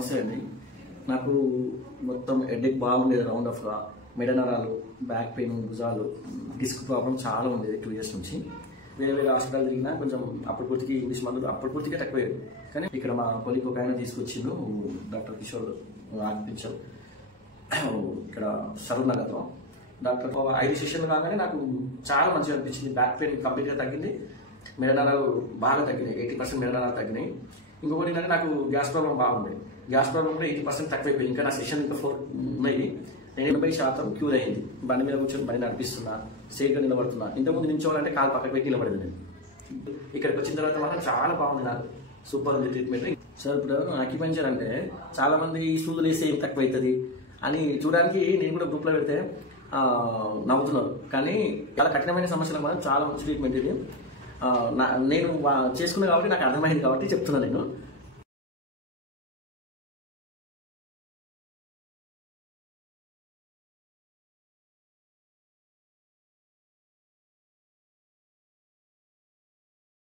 నమస్తే అండి. నాకు మొత్తం హెడేక్ బాగుండేది, రౌండ్ ఆఫ్గా మెడ నరాలు, బ్యాక్ పెయిన్, భుజాలు, డిస్క్ ప్రాబ్లం చాలా ఉండేది 2 years నుంచి. వేరే వేరే హాస్పిటల్ తిరిగినా కొంచెం అప్పుడు పూర్తికి ఇంగ్లీష్ మందులు అప్పుడు పూర్తిగా తక్కువయ్యాడు. కానీ ఇక్కడ మా కొలికి ఒక ఆయన తీసుకొచ్చిండు, డాక్టర్ కిషోర్ ఆర్టిఫిషియల్, ఇక్కడ సరూర్ నగర్లో. డాక్టర్ 5 సెషన్లు కాగానే నాకు చాలా మంచిగా అనిపించింది. బ్యాక్ పెయిన్ కంప్లీట్గా తగ్గింది, మెడ నరాలు బాగా తగ్గినాయి, 80% మెడ నరాలు తగ్గినాయి. ఇంకొకటి ఏంటంటే నాకు గ్యాస్ ప్రాబ్లం బాగుంది, గ్యాస్ ప్రాబ్లం కూడా 80% తక్కువైపోయింది. ఇంకా నా సెషన్ ఇంకా 4 ఉన్నాయి. నేను 80% క్యూర్ అయింది. బండి మీద కూర్చొని బండి నడిపిస్తున్నా, సేఫ్గా నిలబడుతున్నా. ఇంతకుముందు నిల్చోవాలంటే కాలు పక్కకు పెట్టి నిలబడేది నేను. ఇక్కడికి వచ్చిన తర్వాత మాత్రం చాలా బాగుంది, నాకు సూపర్ ఉంది ట్రీట్మెంట్. సార్ ఇప్పుడు అక్యుపంక్చర్ అంటే చాలా మంది సూదులు వేస్తే ఏం తక్కువ అవుతుంది అని చూడడానికి నేను కూడా గ్రూప్లో పెడితే నవ్వుతున్నారు. కానీ చాలా కఠినమైన సమస్యలకు మాత్రం చాలా మంచి ట్రీట్మెంట్ ఇది. నేను చేసుకున్నాను కాబట్టి నాకు అర్థమైంది కాబట్టి చెప్తున్నాను నేను.